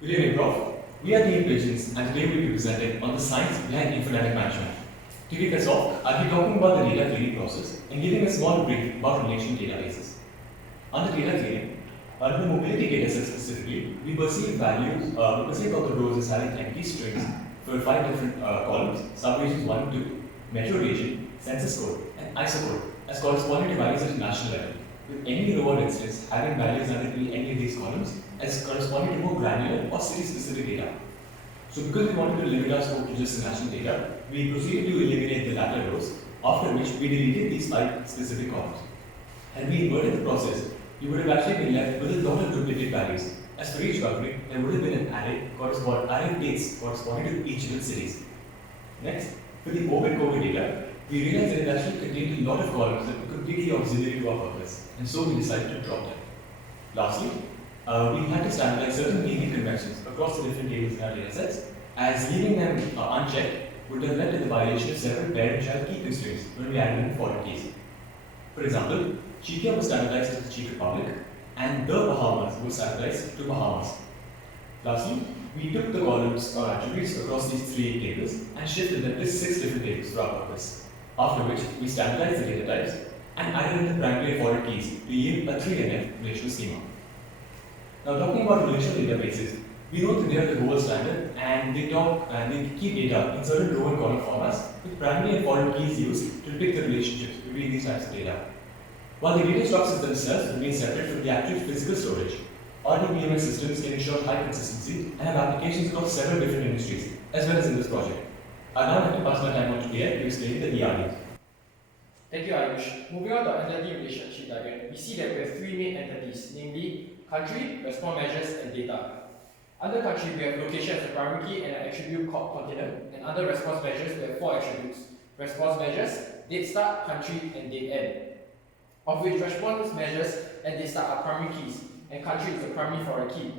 Good evening, Prof. We are Team Patients, and today we'll be presenting on the science behind infotatic management. To kick us off, I'll be talking about the data cleaning process and giving a small brief about relational databases. Under data cleaning, under mobility datasets specifically, we perceive values, we perceive all the rows as having empty strings for 5 different columns, subregions 1 and 2, metro region, census code, and ISO code as corresponding to values at national level, with any row or instance having values under any of these columns as corresponding to more granular or city-specific data. So because we wanted to limit our scope to just the national data, we proceeded to eliminate the latter rows, after which we deleted these 5 specific columns. Had we inverted the process, you would have actually been left with a lot of duplicate values. As for each country, there would have been an array of dates corresponding to each of its cities. Next, for the COVID data, we realized that it actually contained a lot of columns that were completely auxiliary to our purpose, and so we decided to drop them. Lastly, we had to standardize certain naming conventions across the different tables in our datasets, as leaving them unchecked would have led to the violation of several parent-child key constraints when we added in foreign keys. For example, Czechia was standardized to the Czech Republic, and the Bahamas was standardized to Bahamas. Lastly, we took the columns or attributes across these 3 tables and shifted them to 6 different tables for our purpose. After which, we standardized the data types and added in the primary and foreign keys to yield a 3NF relational schema. Now, talking about relational databases, we know that they are the gold standard and they keep data in certain row and column formats with primary and foreign keys used to depict the relationships between these types of data. While the data structures themselves remain separate from the actual physical storage, RDBMS systems can ensure high consistency and have applications across several different industries, as well as in this project. I'd now like to pass my time on to Pierre to explain the ERD. Thank you, Ayush. Moving on to entity relationship diagram, we see that we have 3 main entities, namely country, response measures, and data. Under country, we have location as a primary key and an attribute called continent, and under response measures, we have 4 attributes: response measures, date start, country, and date end. Of which response measures and date start are primary keys, and country is a primary foreign key.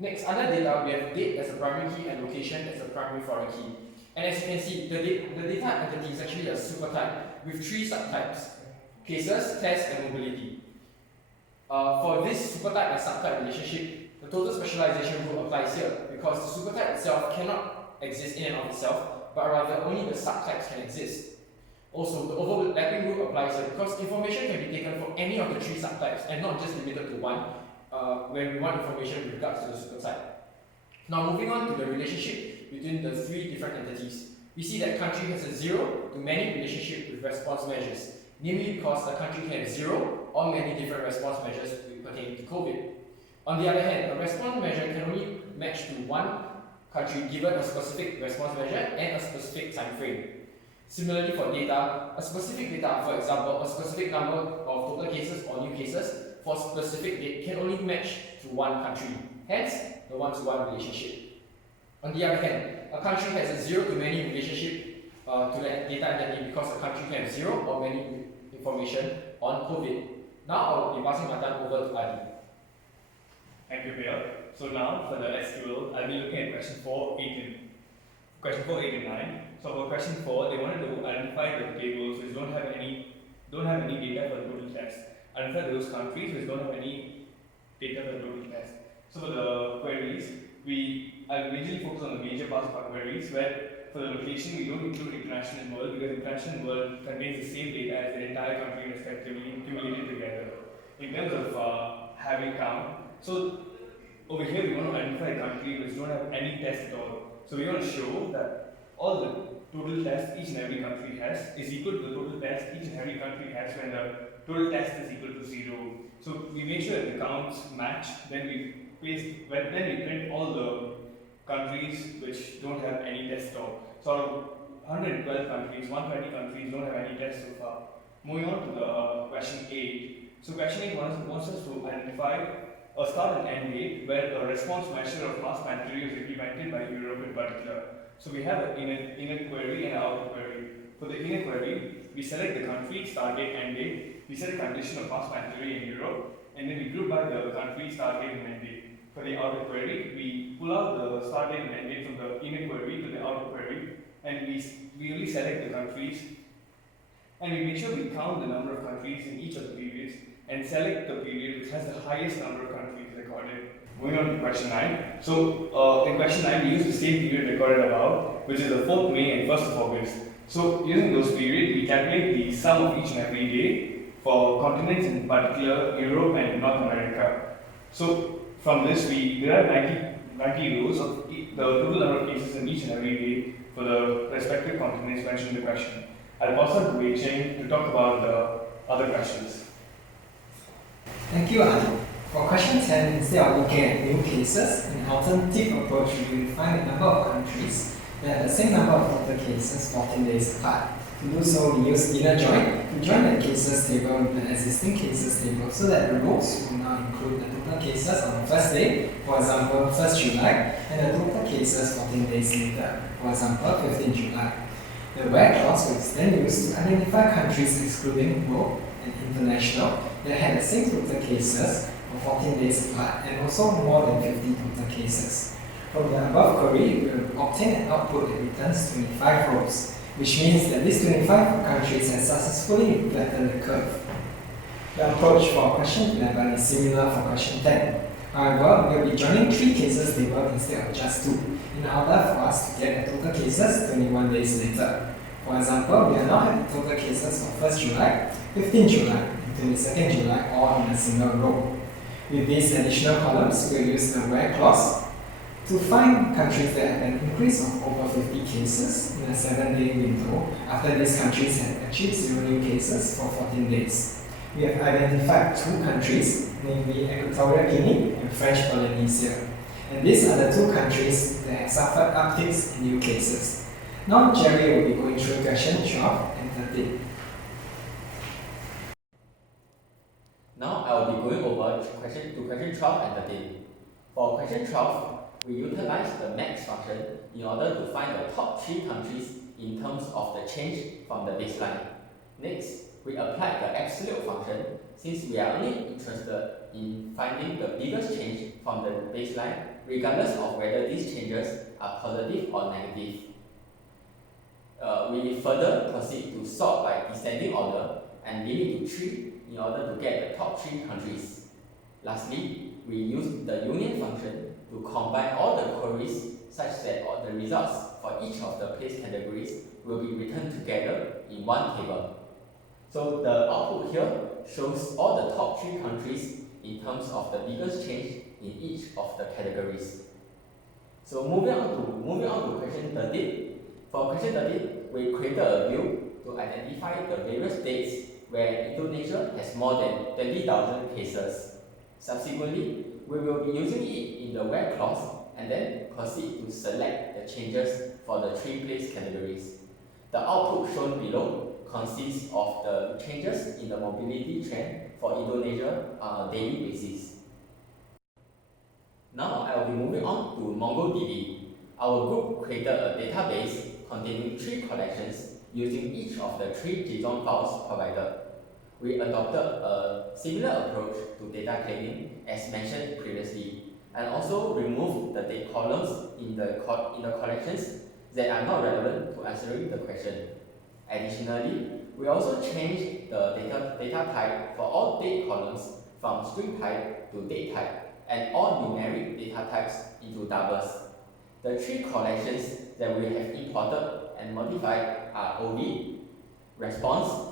Next, under data, we have date as a primary key and location as a primary foreign key. And as you can see, the data entity is actually a supertype with 3 subtypes: cases, tests, and mobility. For this supertype and subtype relationship, the total specialization rule applies here because the supertype itself cannot exist in and of itself, but rather only the subtypes can exist. Also, the overlapping rule applies here because information can be taken from any of the 3 subtypes and not just limited to one when we want information with regards to the supertype. Now, moving on to the relationship between the 3 different entities, we see that country has a 0 to many relationship with response measures, namely because a country can have 0 or many different response measures pertaining to COVID. On the other hand, a response measure can only match to one country given a specific response measure and a specific time frame. Similarly for data, a specific data, for example, a specific number of total cases or new cases for a specific date can only match to one country, hence the one-to-one relationship. On the other hand, a country has a 0 to many relationship to the data entity because a country can have 0 or many information on COVID. Now I will be passing my time over to Adi. Thank you, Pierre. So now for the SQL, I'll be looking at question 4, 8 and 9. So for question 4, they wanted to identify the tables which don't have any data for the total test. Identify those countries which don't have any data for the total test. So for the queries, I'll majorly focus on the major parts of our queries, where for the location we don't include international and world because international and world contains the same data as the entire country respectively accumulated together. In terms of having count, so over here we want to identify a country which don't have any test at all. So we want to show that all the total tests each and every country has is equal to the total test each and every country has when the total test is equal to 0. So we make sure that the counts match, then we print all the countries which don't have any test at all. So out of 112 countries, 120 countries don't have any tests so far. Moving on to the question 8. So question 8 wants us to identify a start and end date where a response measure of past time period is implemented by Europe in particular. So we have an inner query and an outer query. For the inner query, we select the country, start date, end date. We set a condition of past time period in Europe, and then we group by the country, start date, and end date. For the outer query, we pull out the start date and end date from the inner query to the outer query, and we only select the countries, and we make sure we count the number of countries in each of the periods and select the period which has the highest number of countries recorded. moving on to question 9. So, in question 9, we use the same period recorded above, which is the 4th May and 1st of August. So, using those periods, we calculate the sum of each and every day for continents, in particular Europe and North America. So, from this, we derive 90 rows of the total number of cases in each and every day for the respective continents mentioned in the question. I'll pass on to Wei Cheng to talk about the other questions. Thank you, Ali. For question 10, instead of looking at new cases, an alternative approach will find the number of countries that have the same number of total cases 14 days apart. To do so, we use inner join to join the cases table with the existing cases table so that the rows will now include the total cases on the first day, for example 1st July, and the total cases 14 days later, for example 15 July. The where clause was then used to identify countries excluding world and international that had the same total cases for 14 days apart and also more than 50 total cases. From the above query, we will obtain an output that returns 25 rows, which means that these 25 countries have successfully flattened the curve. The approach for question 11 is similar for question 10. However, we will be joining 3 cases table instead of just 2, in order for us to get the total cases 21 days later. For example, we are now have the total cases for 1st July, 15 July, and 22nd July all in a single row. With these additional columns, we will use the where clause to find countries that have an increase of over 50 cases in a 7-day window after these countries have achieved 0 new cases for 14 days. We have identified 2 countries, namely Equatorial Guinea and French Polynesia. And these are the 2 countries that have suffered upticks in new cases. Now Jerry will be going through question 12 and 13. Now I will be going over to question 12 and 13. For question 12, we utilize the max function in order to find the top 3 countries in terms of the change from the baseline. Next, we apply the absolute function since we are only interested in finding the biggest change from the baseline regardless of whether these changes are positive or negative. We further proceed to sort by descending order and limit to 3 in order to get the top 3 countries. Lastly, we use the union function to combine all the queries such that all the results for each of the place categories will be returned together in one table. So the output here shows all the top 3 countries in terms of the biggest change in each of the categories. So moving on to question 13. For question 13, we created a view to identify the various dates where Indonesia has more than 20,000 cases. Subsequently, we will be using it in the where clause and then proceed to select the changes for the 3 place categories. The output shown below consists of the changes in the mobility trend for Indonesia on a daily basis. Now I will be moving on to MongoDB. Our group created a database containing 3 collections using each of the 3 JSON files provided. We adopted a similar approach to data cleaning as mentioned previously, and also removed the date columns in the collections that are not relevant to answering the question. Additionally, we also changed the data type for all date columns from string type to date type and all numeric data types into doubles. The 3 collections that we have imported and modified are OV, response,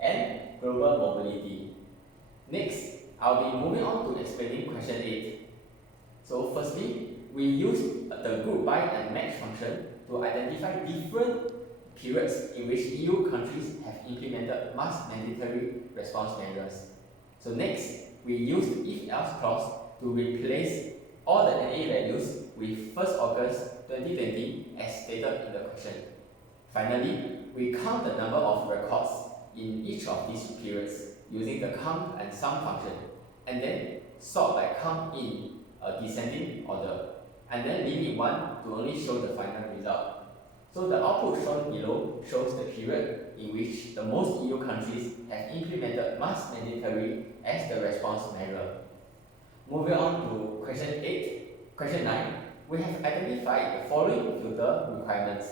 and global mobility. Next, I'll be moving on to explaining question 8. So firstly, we use the group by and match function to identify different periods in which EU countries have implemented mass mandatory response measures. So next, we used if-else clause to replace all the NA values with 1st August 2020 as stated in the question. Finally, we count the number of records in each of these periods using the count and sum function, and then sort by count in a descending order, and then limit 1 to only show the final result. So the output shown below shows the period in which the most EU countries have implemented mass mandatory as the response measure. Moving on to question 9, we have identified the following filter requirements.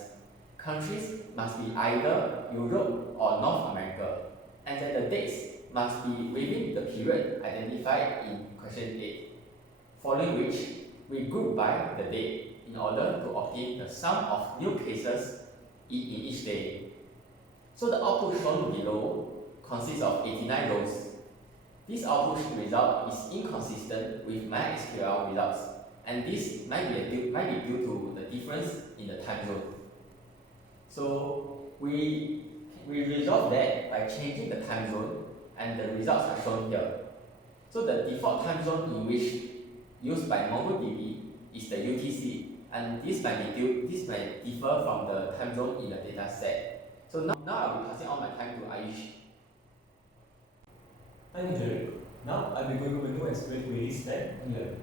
Countries must be either Europe or North America, and then the dates must be within the period identified in question 8. following which we group by the date in order to obtain the sum of new cases in each day. So the output shown below consists of 89 rows. This output result is inconsistent with MySQL results, and this might be due to the difference in the time zone. So we resolve that by changing the time zone, and the results are shown here. So the default time zone in which used by MongoDB is the UTC, and this might differ from the time zone in the data set. So now I'll be passing on my time to Ayush. Thank you, Jerry. Now I'll be going over new SQL queries 10 and 11.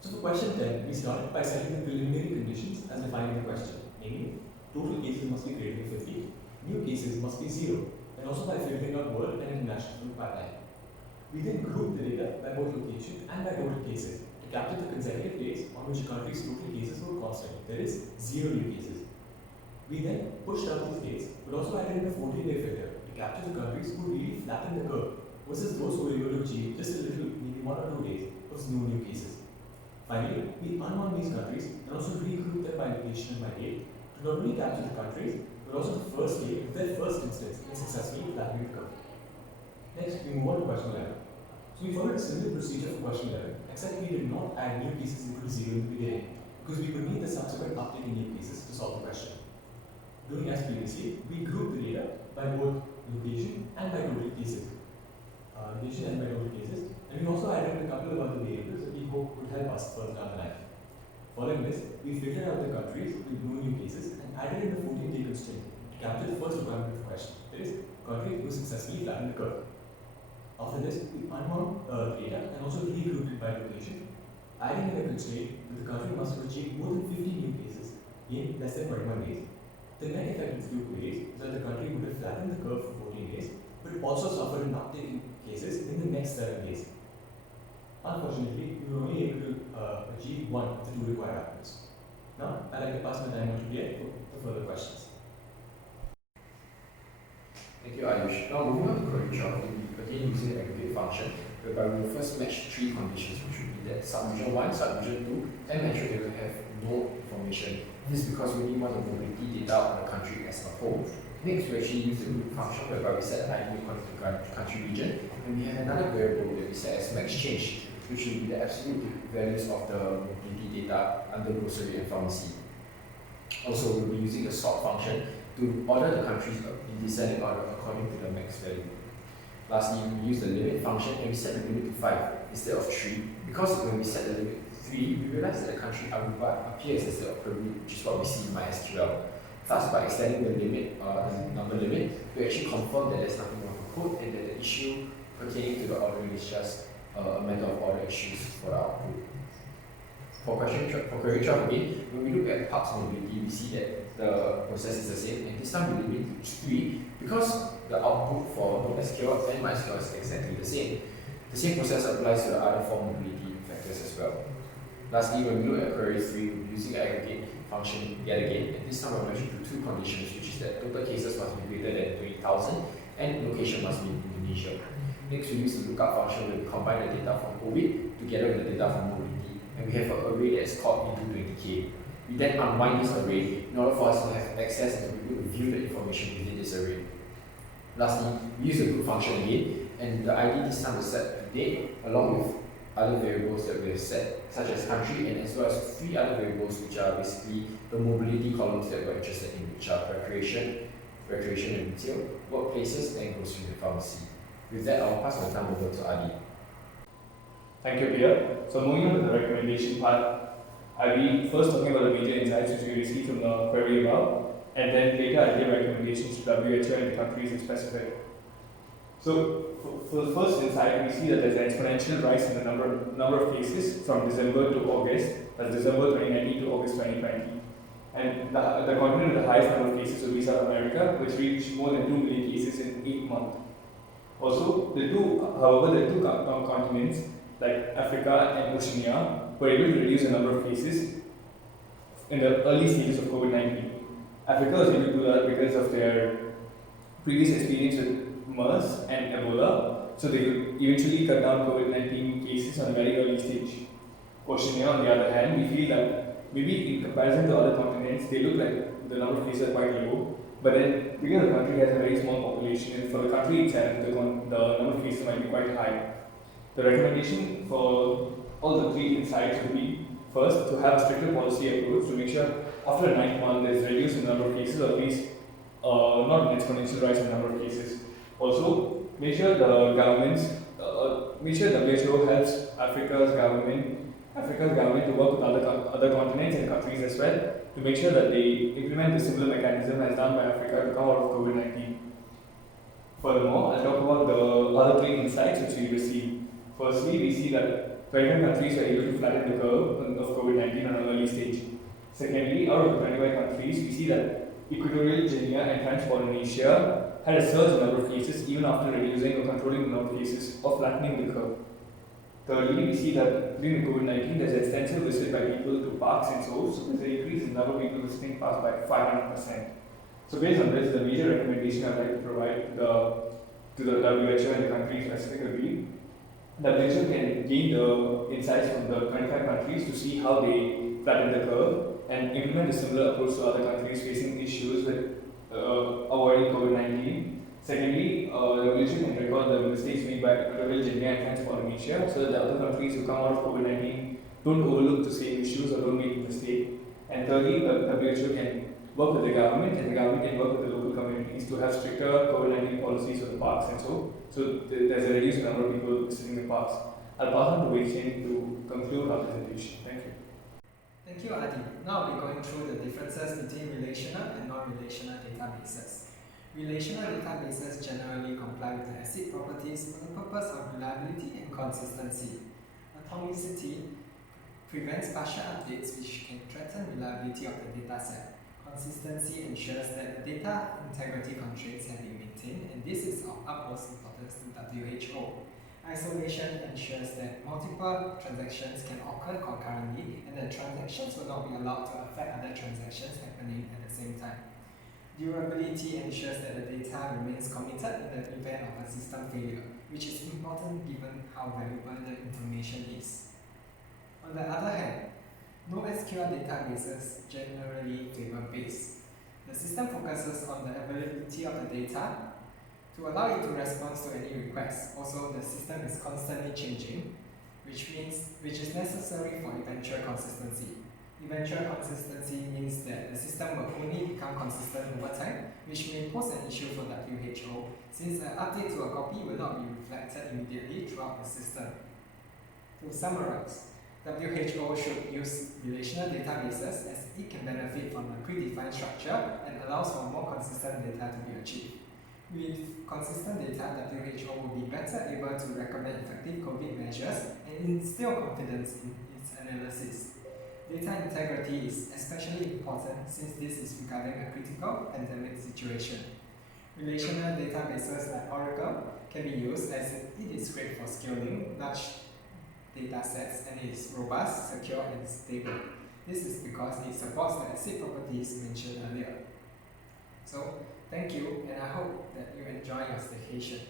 So for question 10, we started by setting the preliminary conditions as defined in the question, namely, total cases must be greater than 50, new cases must be 0, and also by filtering out world and international from the pipeline. We then group the data by both location and by total cases to capture the consecutive days on which a country's total cases were constant, that is, 0 new cases. We then pushed out these dates, but also added in a 14-day filter to capture the countries who really flattened the curve versus those who were able to achieve just a little, maybe 1 or 2 days of no new cases. Finally, we unwound these countries and also regrouped them by location and by date to not only capture the countries, but also the first day of their first instance in successfully flattening the curve. Next, we move on to question 11. So we followed a similar procedure for question 11, except we did not add new cases equal to 0 in the beginning, because we would need the subsequent uptake in new cases to solve the question. Doing as previously, we grouped the data by both location and by total cases. And we also added a couple of other variables that we hope would help us further down the line. Following this, we figured out the countries with no new cases and added in the 14-day constraint to capture the first requirement of the question, that is, countries who successfully flattened the curve. After this, we unwound data and also regrouped it by location, adding in a constraint that the country must have achieved more than 50 new cases in less than 21 days. The net effect of few queries is that the country would have flattened the curve for 14 days, but also suffered an uptick in cases in the next 7 days. Unfortunately, we were only able to achieve one of the 2 required outputs. Now, I'd like to pass my time on to Pierre for further questions. Thank you, Ayush. Now, moving on to query 12, we again using the aggregate function, whereby we will first match 3 conditions, which would be that subdivision 1, subdivision 2, and metro area have no information. This is because we only want the mobility data on the country as a whole. Next, we actually use the group function whereby we set an ID according to the country region, and we have another variable that we set as max change, which will be the absolute values of the mobility data under grocery and pharmacy. Also, we'll be using the sort function to order the countries in descending order according to the max value. Lastly, we use the limit function and we set the limit to 5 instead of 3, because when we set the limit to 3, we realize that the country Aruba appears instead of Peru, which is what we see in MySQL. Thus, by extending the limit, the number limit, we actually confirm that there's nothing wrong with code and that the issue pertaining to the ordering is just a matter of order issues for the output. For query 12 again, when we look at parts mobility, we see that the process is the same, and this time we limit to 3 because the output for NoSQL and MySQL is exactly the same. The same process applies to the other 4 mobility factors as well. Lastly, when we look at query 3, we're using the aggregate function yet again, and this time we're matching to 2 conditions, which is that total cases must be greater than 20,000 and location must be in Indonesia. Next, we use the lookup function where we combine the data from COVID together with the data from mobility, and we have an array that is called into 20k. We then unwind this array in order for us to have access and to be able to view the information within this array. Lastly, we use the group function again, and the ID this time is set to date along with other variables that we have set, such as country, and as well as 3 other variables which are basically the mobility columns that we're interested in, which are recreation and retail, workplaces, and grocery and pharmacy. With that, I'll pass my time over to Adi. Thank you, Pierre. So moving on to the recommendation part, I'll be first talking about the major insights which we received from the query above, and then later I'll give recommendations to WHO and the countries it specified. So for the first insight, we see that there's an exponential rise in the number of cases from December to August, that's December 2019 to August 2020. And the continent with the highest number of cases will be South America, which reached more than 2 million cases in 8 months. Also, the two continents, like Africa and Oceania, were able to reduce the number of cases in the early stages of COVID-19. Africa was able to do that because of their previous experience with MERS and Ebola, so they could eventually cut down COVID-19 cases on a very early stage. Oceania, on the other hand, we feel that maybe in comparison to other continents, they look like the number of cases are quite low. But then, because the country has a very small population, and for the country itself, the number of cases might be quite high. The recommendation for all the three insights would be first, to have a stricter policy approach to make sure after the ninth month there's reduced in the number of cases, or at least not an exponential rise in the number of cases. Also, make sure the governments, make sure WHO helps Africa's government to work with other continents and countries as well to make sure that they implement a similar mechanism as done by Africa to come out of COVID-19. Furthermore, I'll talk about the other three insights which we received. Firstly, we see that 25 countries were able to flatten the curve of COVID-19 on an early stage. Secondly, out of the 25 countries, we see that Equatorial Guinea and French Polynesia had a surge in number of cases even after reducing or controlling the number of cases or flattening the curve. Thirdly, we see that during the COVID-19, there's extensive visit by people to parks and zoos, so there's an increase in the number of people visiting parks by 500%. So based on this, the major recommendation I'd like to provide to the WHO and the country specifically, WHO can gain the insights from the 25 countries to see how they flatten the curve and implement a similar approach to other countries facing issues with avoiding COVID-19. Secondly, WHO can record the mistakes made by Equatorial Guinea and French Polynesia so that the other countries who come out of COVID-19 don't overlook the same issues or don't make a mistake. And thirdly, the WHO can work with the government and the government can work with the local communities to have stricter COVID-19 policies for the parks and so there's a reduced number of people visiting the parks. I'll pass on to Wei Chen to conclude our presentation. Thank you. Thank you, Adi. Now we'll be going through the differences between relational and non-relational databases. Relational databases generally comply with the ACID properties for the purpose of reliability and consistency. Atomicity prevents partial updates which can threaten reliability of the dataset. Consistency ensures that the data integrity constraints have been maintained, and this is of utmost importance to WHO. Isolation ensures that multiple transactions can occur concurrently and that transactions will not be allowed to affect other transactions happening at the same time. Durability ensures that the data remains committed in the event of a system failure, which is important given how valuable the information is. On the other hand, NoSQL databases generally favor base. The system focuses on the availability of the data to allow it to respond to any requests. Also, the system is constantly changing, which is necessary for eventual consistency. Eventual consistency means that the system will only become consistent over time, which may pose an issue for WHO, since an update to a copy will not be reflected immediately throughout the system. To summarize, WHO should use relational databases as it can benefit from a predefined structure and allows for more consistent data to be achieved. With consistent data, WHO will be better able to recommend effective COVID measures and instill confidence in its analysis. Data integrity is especially important since this is regarding a critical pandemic situation. Relational databases like Oracle can be used as it is great for scaling large data sets and it is robust, secure, and stable. This is because it supports the ACID properties mentioned earlier. So, thank you, and I hope that you enjoy your staycation.